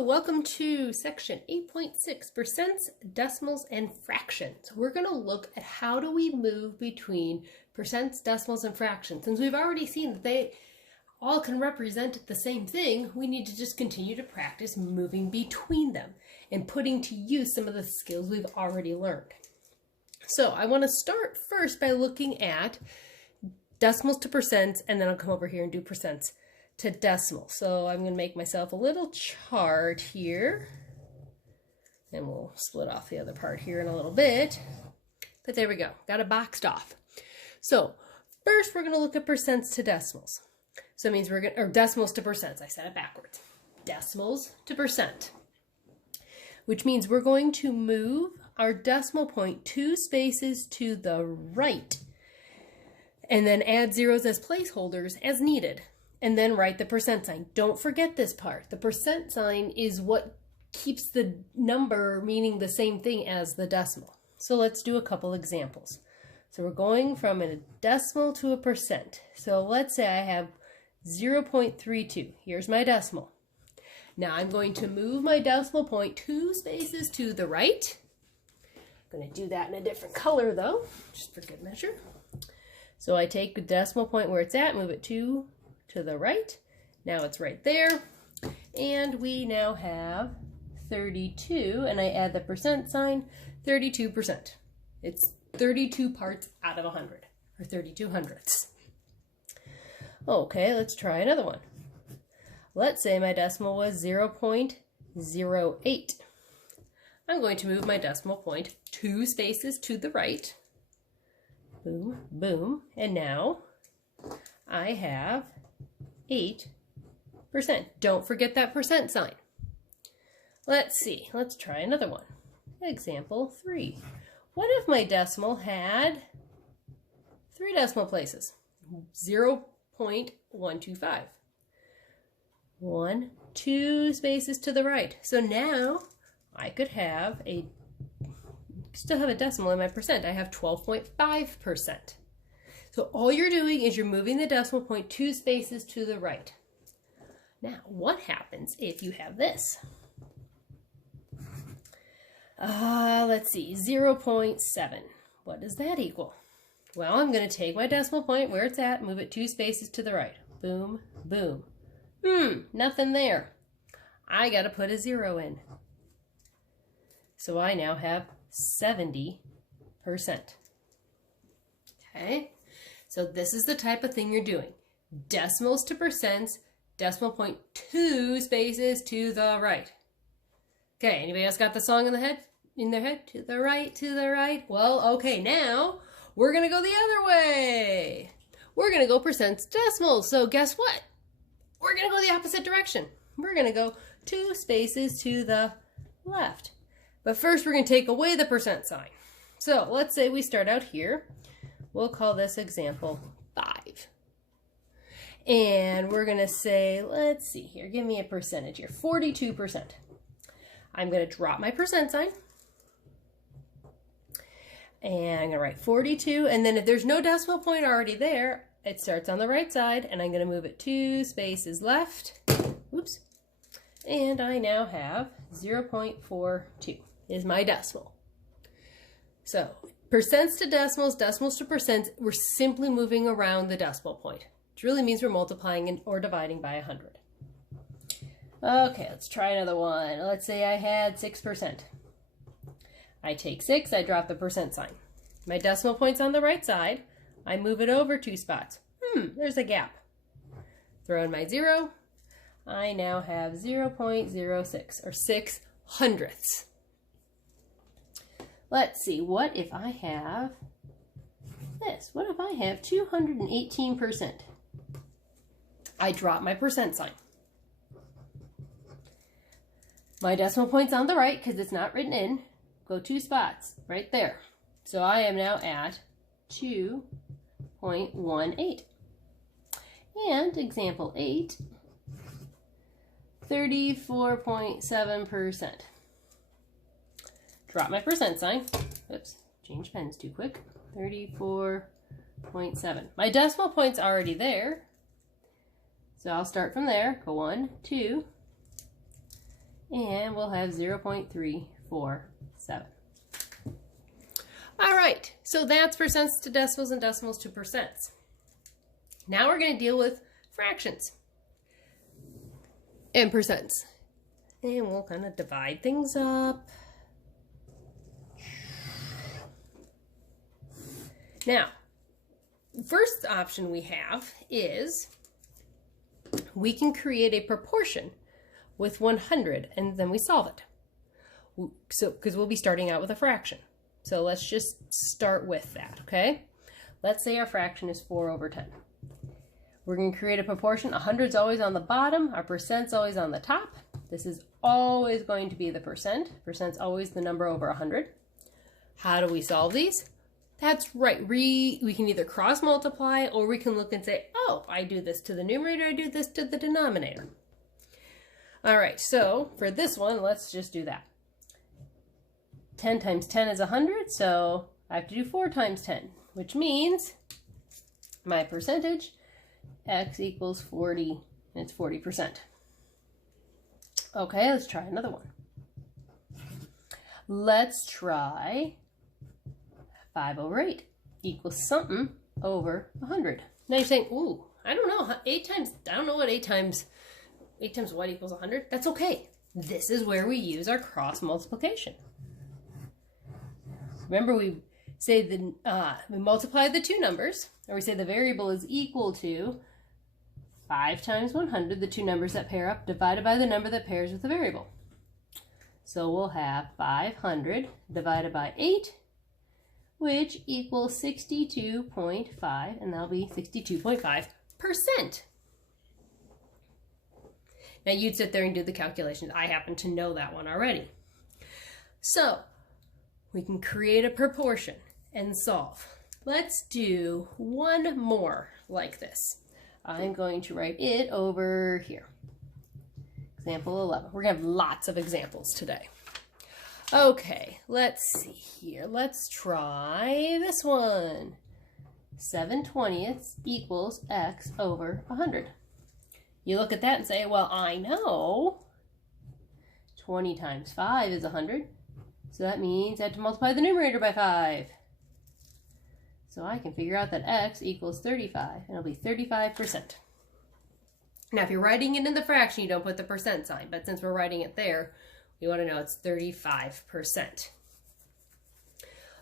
Welcome to section 8.6, percents, decimals, and fractions. We're going to look at how do we move between percents, decimals, and fractions. Since we've already seen that they all can represent the same thing, we need to just continue to practice moving between them and putting to use some of the skills we've already learned. So I want to start first by looking at decimals to percents, and then I'll come over here and do percents to decimals. So I'm going to make myself a little chart here, and we'll split off the other part here in a little bit. But there we go, got it boxed off. So first we're going to look at percents to decimals. So it means we're going to, or decimals to percents, I said it backwards. Decimals to percent, which means we're going to move our decimal point 2 spaces to the right, and then add zeros as placeholders as needed. And then write the percent sign. Don't forget this part. The percent sign is what keeps the number meaning the same thing as the decimal. So let's do a couple examples. So we're going from a decimal to a percent. So let's say I have 0.32. Here's my decimal. Now I'm going to move my decimal point 2 spaces to the right. I'm going to do that in a different color though, just for good measure. So I take the decimal point where it's at, move it to the right. Now it's right there, and we now have 32, and I add the percent sign, 32%. It's 32 parts out of 100, or 32 hundredths. Okay, let's try another one. Let's say my decimal was 0.08. I'm going to move my decimal point 2 spaces to the right. Boom, boom, and now I have 8%. Don't forget that percent sign. Let's see. Let's try another one. Example 3. What if my decimal had 3 decimal places? 0.125. 1, 2 spaces to the right. So now I could have still have a decimal in my percent. I have 12.5%. So all you're doing is you're moving the decimal point 2 spaces to the right. Now, what happens if you have this? Let's see, 0.7. What does that equal? Well, I'm going to take my decimal point where it's at, move it 2 spaces to the right. Boom, boom. Nothing there. I got to put a 0 in. So I now have 70%. Okay? So this is the type of thing you're doing. Decimals to percents, decimal point 2 spaces to the right. Okay, anybody else got the song in their head? To the right, to the right. Well, okay, now we're going to go the other way. We're going to go percents to decimals. So guess what? We're going to go the opposite direction. We're going to go 2 spaces to the left. But first we're going to take away the percent sign. So let's say we start out here. We'll call this example 5. And we're going to say, let's see here, give me a percentage here, 42%. I'm going to drop my percent sign. And I'm going to write 42. And then if there's no decimal point already there, it starts on the right side. And I'm going to move it 2 spaces left. Oops. And I now have 0.42 is my decimal. So percents to decimals, decimals to percents, we're simply moving around the decimal point, which really means we're multiplying or dividing by 100. Okay, let's try another one. Let's say I had 6%. I take 6, I drop the percent sign. My decimal point's on the right side. I move it over 2 spots. There's a gap. Throw in my 0. I now have 0.06, or 6 hundredths. Let's see, what if I have this? What if I have 218%? I drop my percent sign. My decimal point's on the right because it's not written in. Go 2 spots, right there. So I am now at 2.18. And example 8, 34.7%. Drop my percent sign. Oops, change pens too quick. 34.7. My decimal point's already there. So I'll start from there. Go 1, 2. and we'll have 0.347. All right, so that's percents to decimals and decimals to percents. Now we're going to deal with fractions and percents. And we'll kind of divide things up. Now, first option we have is we can create a proportion with 100 and then we solve it. So, because we'll be starting out with a fraction. So let's just start with that, okay? Let's say our fraction is 4/10. We're going to create a proportion. 100's always on the bottom. Our percent's always on the top. This is always going to be the percent. Percent's always the number over 100. How do we solve these? That's right. We can either cross multiply or we can look and say, oh, I do this to the numerator, I do this to the denominator. All right, so for this one, let's just do that. 10 times 10 is 100, so I have to do 4 times 10, which means my percentage, x equals 40, and it's 40%. Okay, let's try another one. Let's try 5/8 equals something over 100. Now you're saying, ooh, I don't know, I don't know what 8 times what equals 100? That's okay. This is where we use our cross multiplication. Remember, we say we multiply the two numbers, or we say the variable is equal to 5 times 100, the two numbers that pair up, divided by the number that pairs with the variable. So we'll have 500 divided by 8, which equals 62.5, and that'll be 62.5%. Now you'd sit there and do the calculations. I happen to know that one already. So we can create a proportion and solve. Let's do one more like this. I'm going to write it over here. Example 11. We're going to have lots of examples today. Okay, let's see here. Let's try this one. 7/20 equals x over 100. You look at that and say, well, I know 20 times 5 is 100. So that means I have to multiply the numerator by 5. So I can figure out that x equals 35, and it'll be 35%. Now, if you're writing it in the fraction, you don't put the percent sign, but since we're writing it there, we want to know it's 35%.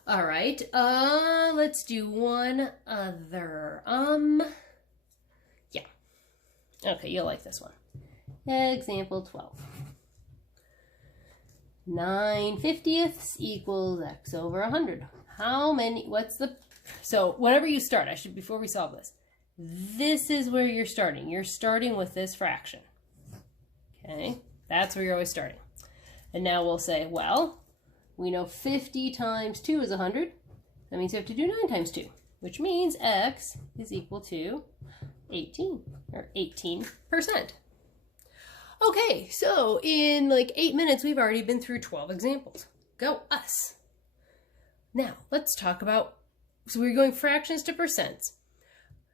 All right, let's do one other. Yeah. Okay, you'll like this one. Example 12. 9/50 equals x over 100. How many, so whenever you start, before we solve this is where you're starting. You're starting with this fraction. Okay, that's where you're always starting. And now we'll say, well, we know 50 times 2 is 100. That means you have to do 9 times 2, which means x is equal to 18, or 18%. Okay, so in like 8 minutes, we've already been through 12 examples. Go us. Now, let's talk about, so we're going fractions to percents.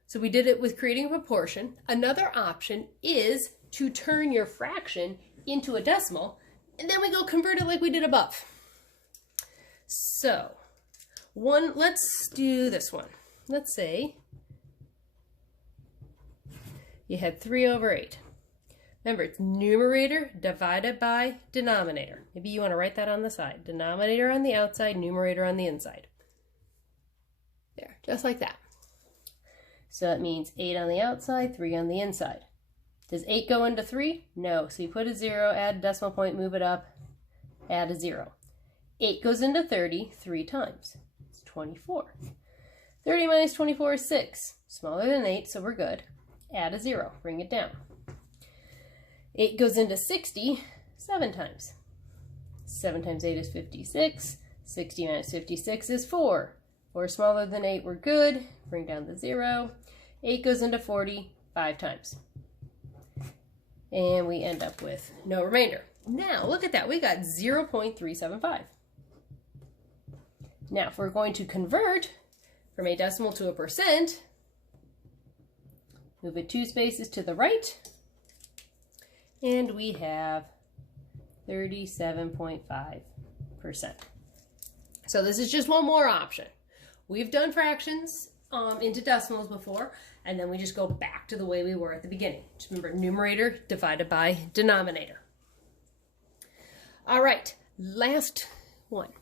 So we did it with creating a proportion. Another option is to turn your fraction into a decimal, and then we go convert it like we did above. So, let's do this one. Let's say you had 3/8. Remember, it's numerator divided by denominator. Maybe you want to write that on the side. Denominator on the outside, numerator on the inside. There, just like that. So that means 8 on the outside, 3 on the inside. Does 8 go into 3? No. So you put a 0, add a decimal point, move it up, add a 0. 8 goes into 30 3 times. It's 24. 30 minus 24 is 6. Smaller than 8, so we're good. Add a 0, bring it down. 8 goes into 60 7 times. 7 times 8 is 56. 60 minus 56 is 4. 4 is smaller than 8, we're good. Bring down the 0. 8 goes into 40 5 times. And we end up with no remainder. Now, look at that. We got 0.375. Now, if we're going to convert from a decimal to a percent, move it 2 spaces to the right, and we have 37.5%. So this is just one more option. We've done fractions into decimals before, and then we just go back to the way we were at the beginning. Just remember, numerator divided by denominator. All right, last one.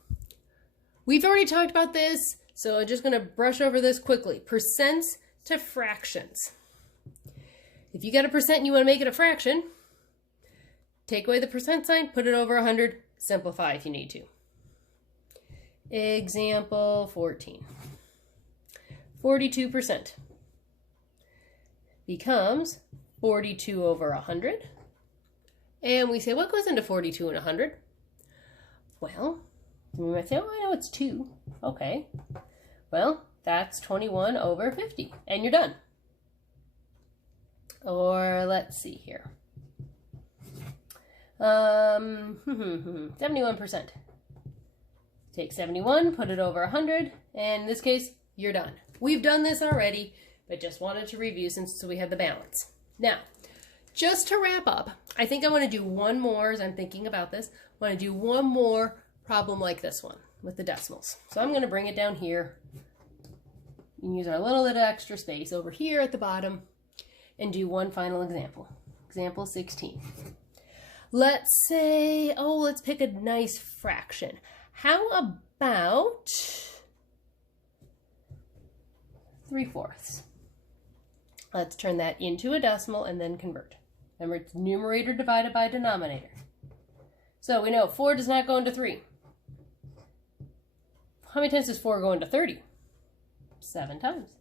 We've already talked about this, so I'm just going to brush over this quickly. Percents to fractions. If you got a percent and you want to make it a fraction, take away the percent sign, put it over 100, simplify if you need to. Example 14. 42% becomes 42 over 100. And we say, what goes into 42 and 100? Well, we might say, oh, I know it's 2. Okay. Well, that's 21 over 50. And you're done. Or let's see here. 71%. Take 71, put it over 100, and in this case, you're done. We've done this already, but just wanted to review since we had the balance. Now, just to wrap up, I think I want to do one more as I'm thinking about this. I want to do one more problem like this one with the decimals. So I'm going to bring it down here and use our little bit of extra space over here at the bottom and do one final example. Example 16. Let's say, oh, let's pick a nice fraction. How about 3/4? Let's turn that into a decimal and then convert. Remember, it's numerator divided by denominator. So we know 4 does not go into 3. How many times does 4 go into 30? 7 times.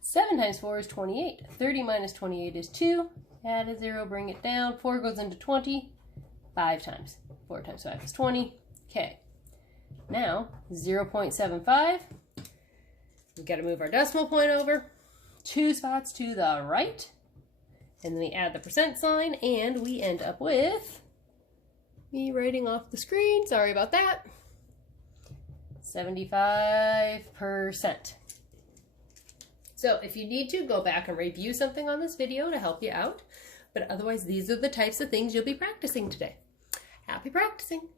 7 times 4 is 28. 30 minus 28 is 2. Add a 0, bring it down. 4 goes into 20 5 times. 4 times 5 is 20. Okay. Now, 0.75. We've got to move our decimal point over 2 spots to the right. And then we add the percent sign, and we end up with, me writing off the screen, sorry about that, 75%. So if you need to, go back and review something on this video to help you out. But otherwise, these are the types of things you'll be practicing today. Happy practicing!